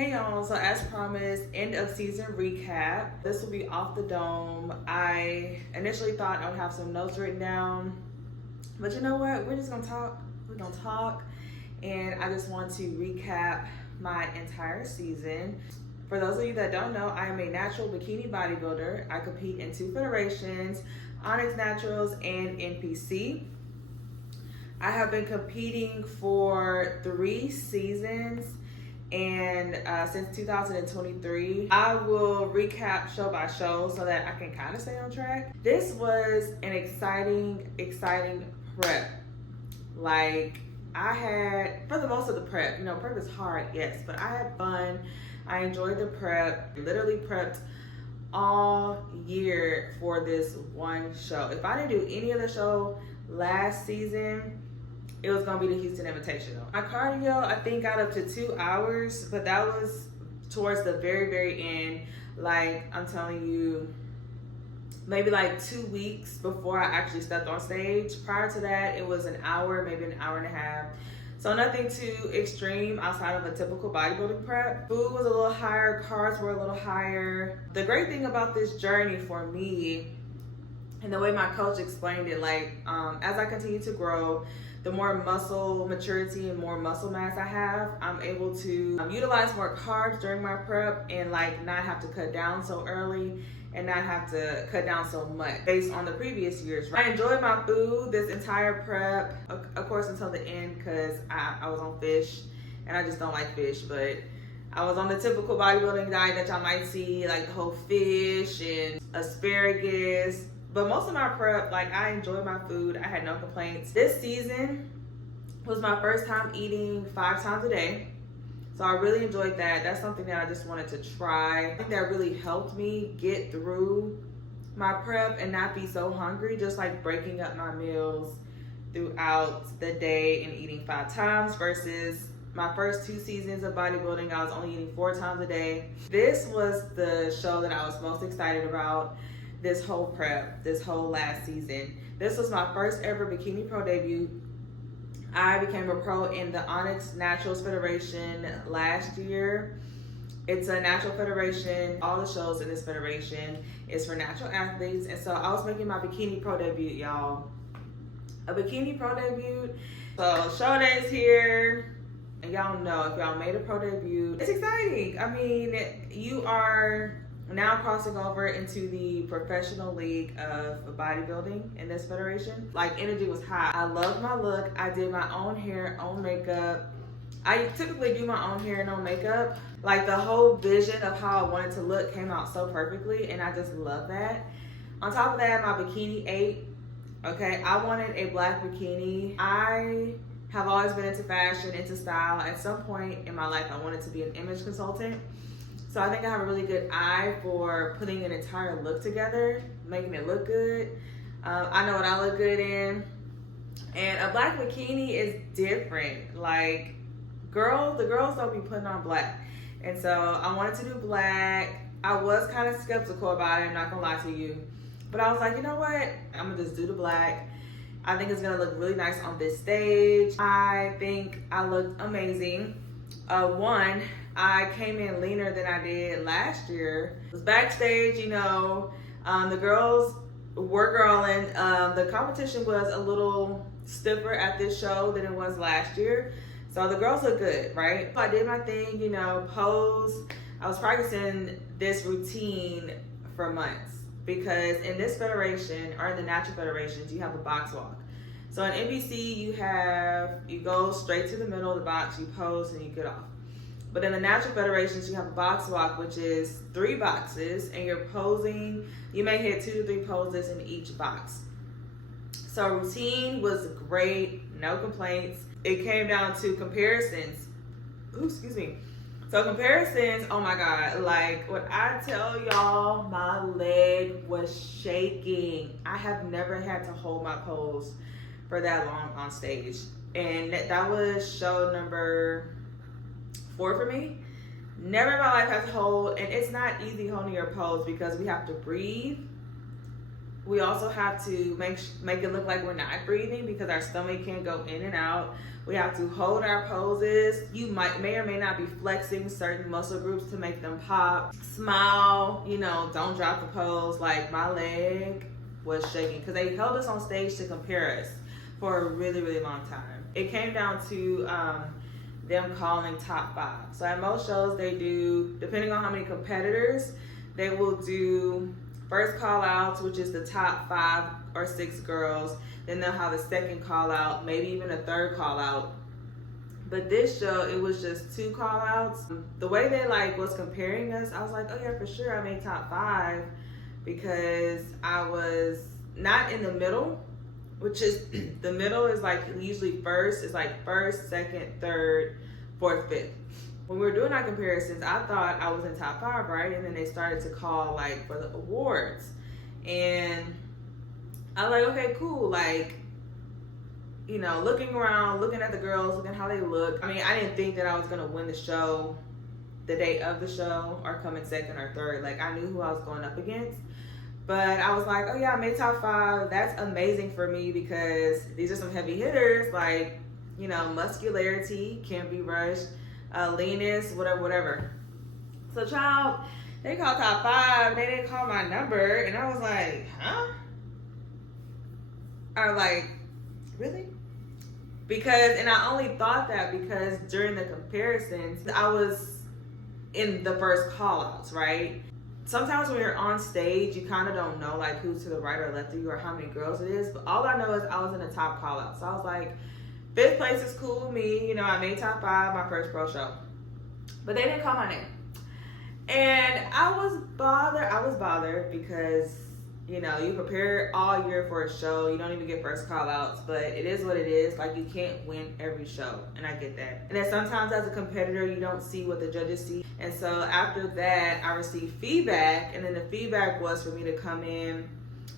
Hey y'all, so as promised, end of season recap. This will be off the dome. I initially thought I would have some notes written down, but you know what? We're just gonna talk. We're gonna talk, and I just want to recap my entire season. For those of you that don't know, I am a natural bikini bodybuilder. I compete in 2 federations, ONX Naturals and NPC. I have been competing for 3 seasons. And since 2023, I will recap show by show so that I can kind of stay on track. This was an exciting prep. Like, I had, for the most of the prep, prep is hard, yes, but I had fun. I enjoyed the prep. Literally prepped all year for this one show. If I didn't do any of the show last season, it was gonna be the Houston Invitational. My cardio, I think, got up to 2 hours, but that was towards the very end. Like, I'm telling you, maybe like 2 weeks before I actually stepped on stage. Prior to that, it was an hour, maybe an hour and a half. So nothing too extreme outside of a typical bodybuilding prep. Food was a little higher, carbs were a little higher. The great thing about this journey for me, and the way my coach explained it, like, as I continue to grow, the more muscle maturity and more muscle mass I have, I'm able to utilize more carbs during my prep and like not have to cut down so early and not have to cut down so much based on the previous years. I enjoyed my food this entire prep, of course until the end, because I was on fish and I just don't like fish, but I was on the typical bodybuilding diet that y'all might see, like the whole fish and asparagus. But most of my prep, like, I enjoyed my food. I had no complaints. This season was my first time eating 5 times a day. So I really enjoyed that. That's something that I just wanted to try. I think that really helped me get through my prep and not be so hungry, just like breaking up my meals throughout the day and eating 5 times versus my first 2 seasons of bodybuilding, I was only eating 4 times a day. This was the show that I was most excited about. This whole prep, this whole last season. This was my first ever Bikini Pro debut. I became a pro in the ONX Naturals Federation last year. It's a natural federation. All the shows in this federation is for natural athletes. And so I was making my Bikini Pro debut, y'all. A Bikini Pro debut. So show day is here. And y'all know if y'all made a pro debut, it's exciting. I mean, you are now crossing over into the professional league of bodybuilding in this federation. Like, energy was high. I loved my look. I did my own hair, own makeup. I typically do my own hair and own makeup. Like, the whole vision of how I wanted to look came out so perfectly, and I just love that. On top of that, my bikini ate. Okay, I wanted a black bikini. I have always been into fashion, into style. At some point in my life, I wanted to be an image consultant. So I think I have a really good eye for putting an entire look together, making it look good. I know what I look good in. And a black bikini is different. Like, the girls don't be putting on black. And so I wanted to do black. I was kind of skeptical about it, I'm not gonna lie to you. But I was like, you know what? I'm gonna just do the black. I think it's gonna look really nice on this stage. I think I looked amazing. I came in leaner than I did last year. I was backstage, the girls were girling. The competition was a little stiffer at this show than it was last year. So the girls look good, right? So I did my thing, pose. I was practicing this routine for months because in this federation, or in the natural federations, you have a box walk. So in NBC, you go straight to the middle of the box, you pose, and you get off. But in the natural federations, you have a box walk, which is 3 boxes, and you're posing. You may hit 2 to 3 poses in each box. So routine was great, no complaints. It came down to comparisons. Ooh, excuse me. So comparisons, oh my God, like when I tell y'all, my leg was shaking. I have never had to hold my pose for that long on stage. And that was show number 4 for me. Never in my life had to hold, and it's not easy holding your pose because we have to breathe We also have to make it look like we're not breathing because our stomach can go in and out. We have to hold our poses. You may or may not be flexing certain muscle groups to make them pop. Smile, you know, don't drop the pose. Like my leg was shaking because they held us on stage to compare us for a really, really long time. It came down to them calling top 5. So at most shows they do, depending on how many competitors, they will do first call outs, which is the top 5 or 6 girls. Then they'll have a second call out, maybe even a third call out. But this show, it was just 2 call outs. The way they like was comparing us, I was like, oh yeah, for sure I made top 5 because I was not in the middle, which is, the middle is like usually first, it's like first, second, third, fourth, fifth. When we were doing our comparisons, I thought I was in top 5, right? And then they started to call like for the awards. And I was like, okay, cool. Like, you know, looking around, looking at the girls, looking how they look. I mean, I didn't think that I was gonna win the show the day of the show or come in second or third. Like, I knew who I was going up against. But I was like, oh yeah, I made top 5. That's amazing for me because these are some heavy hitters. Like, you know, muscularity can't be rushed, leanness, whatever. So child, they called top 5. They didn't call my number. And I was like, huh? Are like, really? Because, and I only thought that because during the comparisons, I was in the first call outs, right? Sometimes when you're on stage, you kind of don't know like who's to the right or left of you or how many girls it is. But all I know is I was in the top call out. So I was like, 5th place is cool with me. You know, I made top 5, my first pro show. But they didn't call my name. And I was bothered because, you know, you prepare all year for a show. You don't even get first call outs, but it is what it is. Like, you can't win every show, and I get that. And then sometimes as a competitor, you don't see what the judges see. And so after that, I received feedback, and then the feedback was for me to come in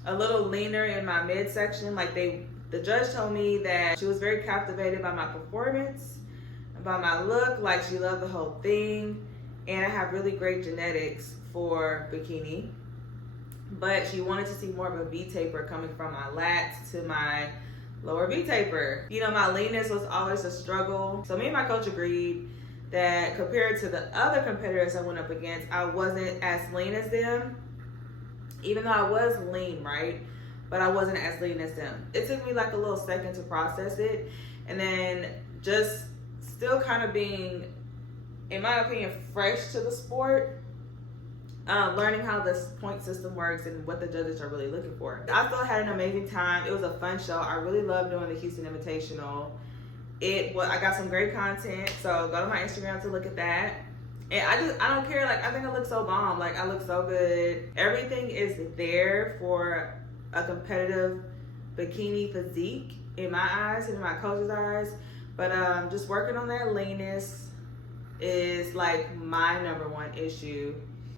a little leaner in my midsection. Like, the judge told me that she was very captivated by my performance, by my look. Like, she loved the whole thing, and I have really great genetics for bikini. But she wanted to see more of a V-taper coming from my lats to my lower V-taper. You know, my leanness was always a struggle. So me and my coach agreed that compared to the other competitors I went up against, I wasn't as lean as them. Even though I was lean, right? But I wasn't as lean as them. It took me like a little second to process it. And then just still kind of being, in my opinion, fresh to the sport. Learning how this point system works and what the judges are really looking for. I still had an amazing time. It was a fun show. I really loved doing the Houston Invitational. I got some great content, so go to my Instagram to look at that. And I don't care, like, I think I look so bomb. Like, I look so good. Everything is there for a competitive bikini physique in my eyes and in my coach's eyes. But just working on that leanness is like my #1 issue.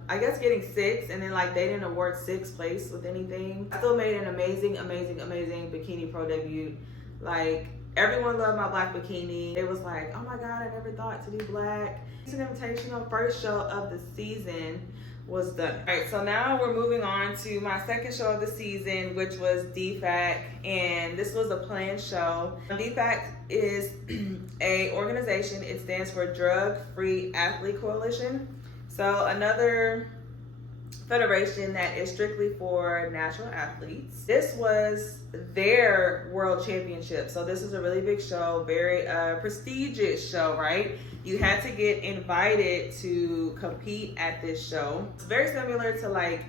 I guess getting 6th, and then like they didn't award 6th place with anything. I still made an amazing bikini pro debut. Like, everyone loved my black bikini. It was like, oh my God, I never thought to do black. It's an Invitational first show of the season was done. All right, so now we're moving on to my second show of the season, which was DFAC, and this was a planned show. DFAC is a organization. It stands for Drug Free Athlete Coalition. So another federation that is strictly for natural athletes. This was their world championship. So this is a really big show, very prestigious show, right? You had to get invited to compete at this show. It's very similar to like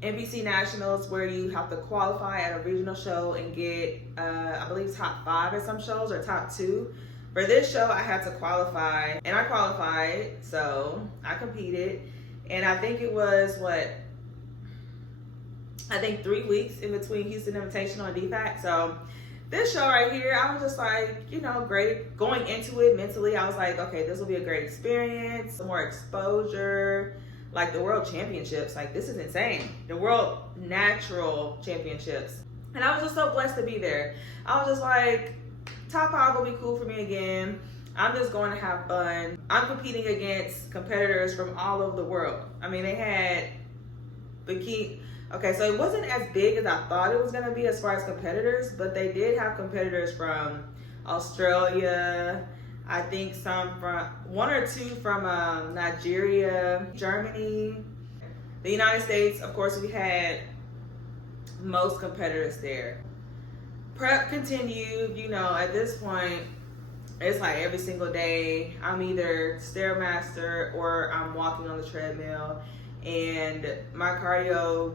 NPC Nationals, where you have to qualify at a regional show and get, I believe, top 5 at some shows or top 2. For this show, I had to qualify, and I qualified, so I competed. And I think it was, 3 weeks in between Houston Invitational and DFAC. So this show right here, I was just like, you know, great. Going into it mentally, I was like, okay, this will be a great experience, some more exposure. Like the World Championships, like this is insane. The World Natural Championships. And I was just so blessed to be there. I was just like, top 5 will be cool for me again. I'm just going to have fun. I'm competing against competitors from all over the world. I mean, they had bikini. Okay, so it wasn't as big as I thought it was gonna be as far as competitors, but they did have competitors from Australia, I think some from, one or two from Nigeria, Germany, the United States. Of course, we had most competitors there. Prep continued, you know, at this point, it's like every single day, I'm either Stairmaster or I'm walking on the treadmill, and my cardio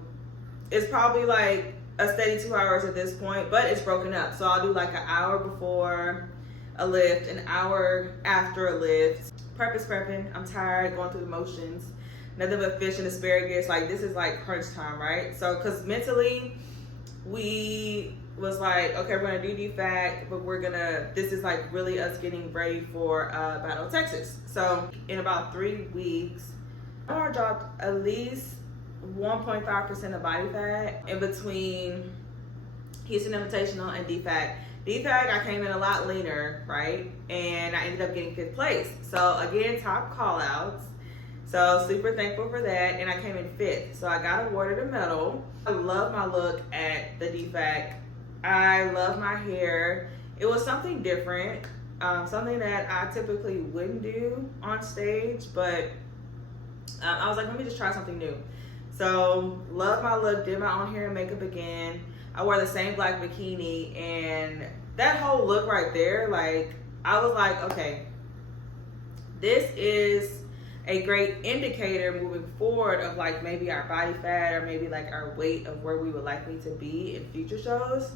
is probably like a steady 2 hours at this point, but it's broken up. So I'll do like an hour before a lift, an hour after a lift. Prep is prepping. I'm tired, going through the motions. Nothing but fish and asparagus. Like, this is like crunch time, right? So, because mentally, we was like, okay, we're gonna do DFAC, but this is like really us getting ready for Battle of Texas. So, in about 3 weeks, I dropped at least 1.5% of body fat in between Houston Invitational and DFAC. DFAC, I came in a lot leaner, right? And I ended up getting 5th place. So again, top call outs. So super thankful for that. And I came in 5th. So I got awarded a medal. I love my look at the DFAC. I love my hair. It was something different. Something that I typically wouldn't do on stage, but I was like, let me just try something new. So, love my look, did my own hair and makeup again. I wore the same black bikini, and that whole look right there, like, I was like, okay, this is a great indicator moving forward of like maybe our body fat or maybe like our weight of where we would likely to be in future shows.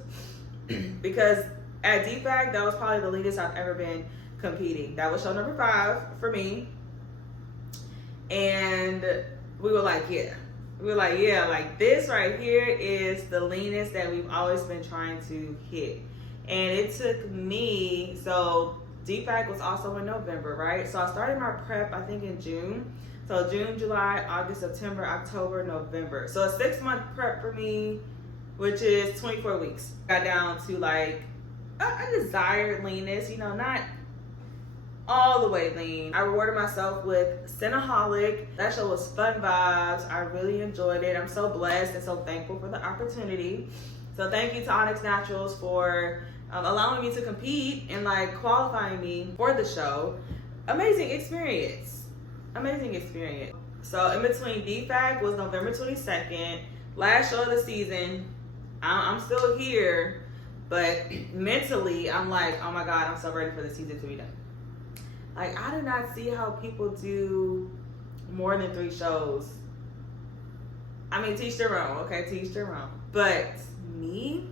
Because at DFAC, that was probably the leanest I've ever been competing. That was show number 5 for me. And we were like, yeah. We were like, yeah, like this right here is the leanest that we've always been trying to hit. And it took me, so DFAC was also in November, right? So I started my prep, I think in June. So June, July, August, September, October, November. So a 6-month prep for me, which is 24 weeks. Got down to like a desired leanness, you know, not all the way lean. I rewarded myself with Cinnaholic. That show was fun vibes. I really enjoyed it. I'm so blessed and so thankful for the opportunity. So thank you to ONX Naturals for allowing me to compete and like qualifying me for the show. Amazing experience. Amazing experience. So in between DFAC was November 22nd, last show of the season. I'm still here, but mentally I'm like, oh my God, I'm so ready for the season to be done. Like, I do not see how people do more than 3 shows. I mean, teach their own, okay? Teach their own. But me,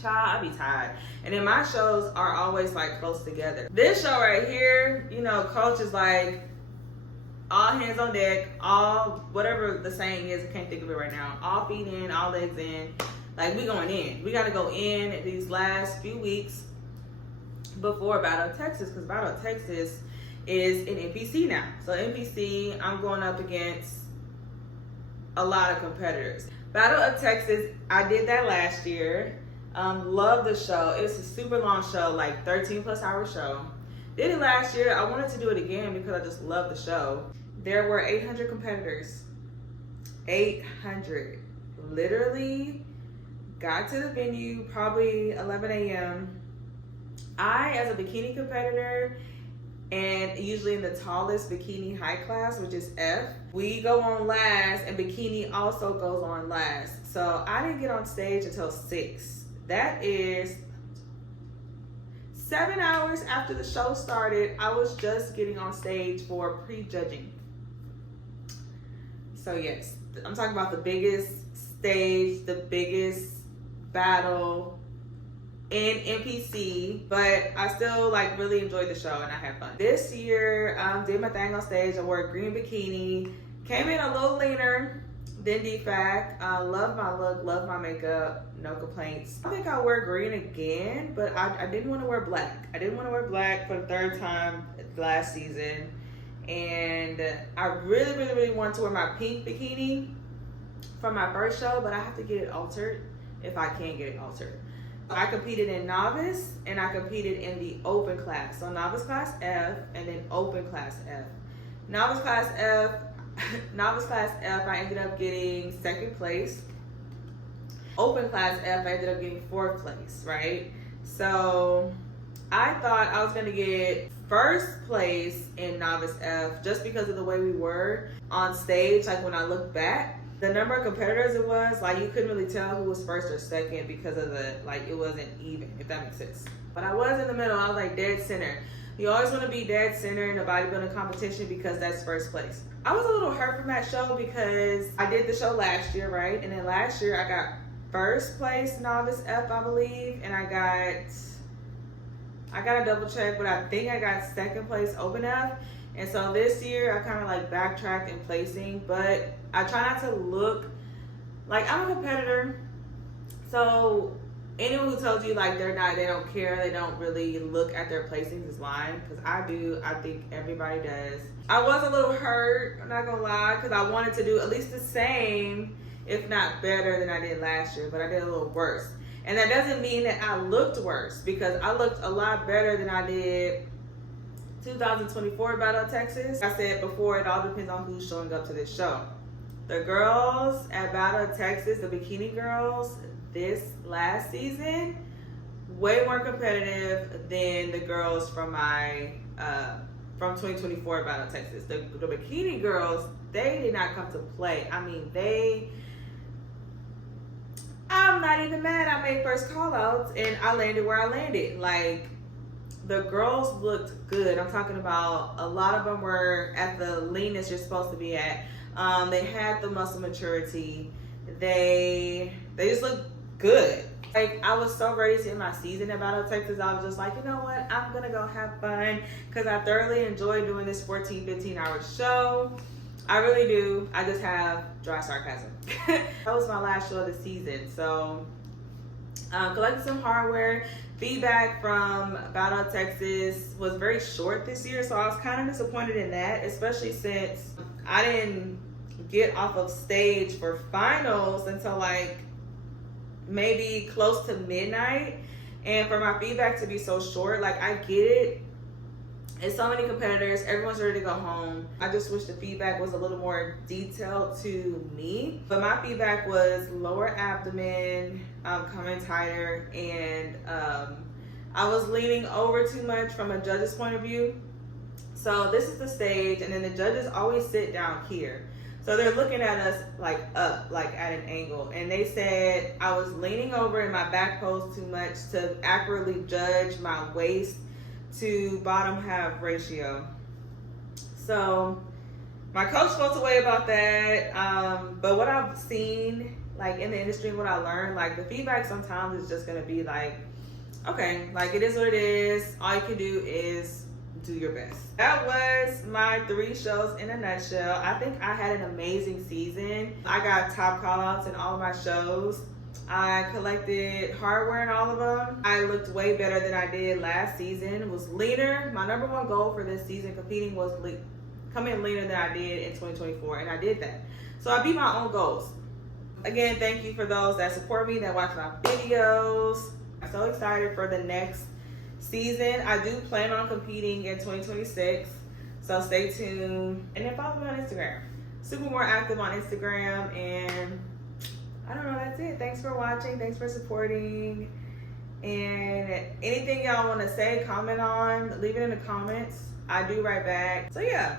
child, I be tired. And then my shows are always like close together. This show right here, you know, coach is like all hands on deck, all whatever the saying is, I can't think of it right now. All feet in, all legs in. Like, we going in. We got to go in these last few weeks before Battle of Texas, because Battle of Texas is in NPC now. So NPC, I'm going up against a lot of competitors. Battle of Texas, I did that last year. Love the show. It's a super long show, like 13+ hour show. Did it last year. I wanted to do it again because I just love the show. There were 800 competitors. 800. Literally got to the venue probably 11 a.m. I, as a bikini competitor, and usually in the tallest bikini high class, which is F, we go on last, and bikini also goes on last. So I didn't get on stage until 6. That is 7 hours after the show started. I was just getting on stage for prejudging. So yes, I'm talking about the biggest stage, the biggest battle in NPC, but I still like really enjoyed the show and I had fun. This year, did my thing on stage. I wore a green bikini, came in a little leaner than DFAC. Love my look, love my makeup, no complaints. I think I'll wear green again, but I didn't want to wear black. I didn't want to wear black for the 3rd time last season. And I really wanted to wear my pink bikini for my first show, but I have to get it altered if I can get it altered. I competed in novice and I competed in the open class. So novice class F and then open class F. Novice class F, Novice class F, I ended up getting 2nd place. Open class F, I ended up getting 4th place, right? So I thought I was gonna get 1st place in Novice F just because of the way we were on stage. Like when I look back, the number of competitors it was, like you couldn't really tell who was 1st or 2nd because of the, like it wasn't even, if that makes sense. But I was in the middle, I was like dead center. You always wanna be dead center in a bodybuilding competition because that's 1st place. I was a little hurt from that show because I did the show last year, right? And then last year I got 1st place Novice F, I believe, and I gotta double check, but I think I got 2nd place Open F. And so this year I kind of like backtracked in placing, but I try not to look like I'm a competitor. So anyone who tells you like they don't care, they don't really look at their placings is lying, because I do. I think everybody does. I was a little hurt, I'm not gonna lie, because I wanted to do at least the same, if not better than I did last year, but I did a little worse. And that doesn't mean that I looked worse, because I looked a lot better than I did 2024 Battle of Texas. I said before, it all depends on who's showing up to this show. The girls at Battle of Texas, the Bikini girls, this last season, way more competitive than the girls from my from 2024 Battle of Texas. The Bikini girls, they did not come to play. I mean, I'm not even mad. I made first call outs and I landed where I landed. Like, the girls looked good. I'm talking about a lot of them were at the leanness you're supposed to be at. They had the muscle maturity. They just looked good. Like, I was so ready to end my season at Battle of Texas. I was just like, you know what? I'm gonna go have fun, because I thoroughly enjoy doing this 14-15 hour show. I really do. I just have dry sarcasm. That was my last show of the season. So collected some hardware. Feedback from Battle of Texas was very short this year, so I was kind of disappointed in that, especially since I didn't get off of stage for finals until like maybe close to midnight. And for my feedback to be so short, like, I get it. It's so many competitors, everyone's ready to go home. I just wish the feedback was a little more detailed to me. But my feedback was lower abdomen, coming tighter, and I was leaning over too much from a judge's point of view. So this is the stage, and then the judges always sit down here. So they're looking at us like up, like at an angle. And they said I was leaning over in my back pose too much to accurately judge my waist to bottom half ratio. So my coach felt away about that. But what I've seen, like in the industry, what I learned, like the feedback sometimes is just gonna be like, okay, like it is what it is. All you can do is do your best. That was my 3 shows in a nutshell. I think I had an amazing season. I got top call outs in all of my shows. I collected hardware in all of them. I looked way better than I did last season. Was leaner. My number 1 goal for this season competing was come in leaner than I did in 2024, and I did that. So I beat my own goals. Again, thank you for those that support me, that watch my videos. I'm so excited for the next season. I do plan on competing in 2026, so stay tuned. And then follow me on Instagram. Super more active on Instagram, and I don't know, that's it. Thanks for watching, thanks for supporting, and anything y'all want to say, comment on, leave it in the comments. I do write back. So yeah,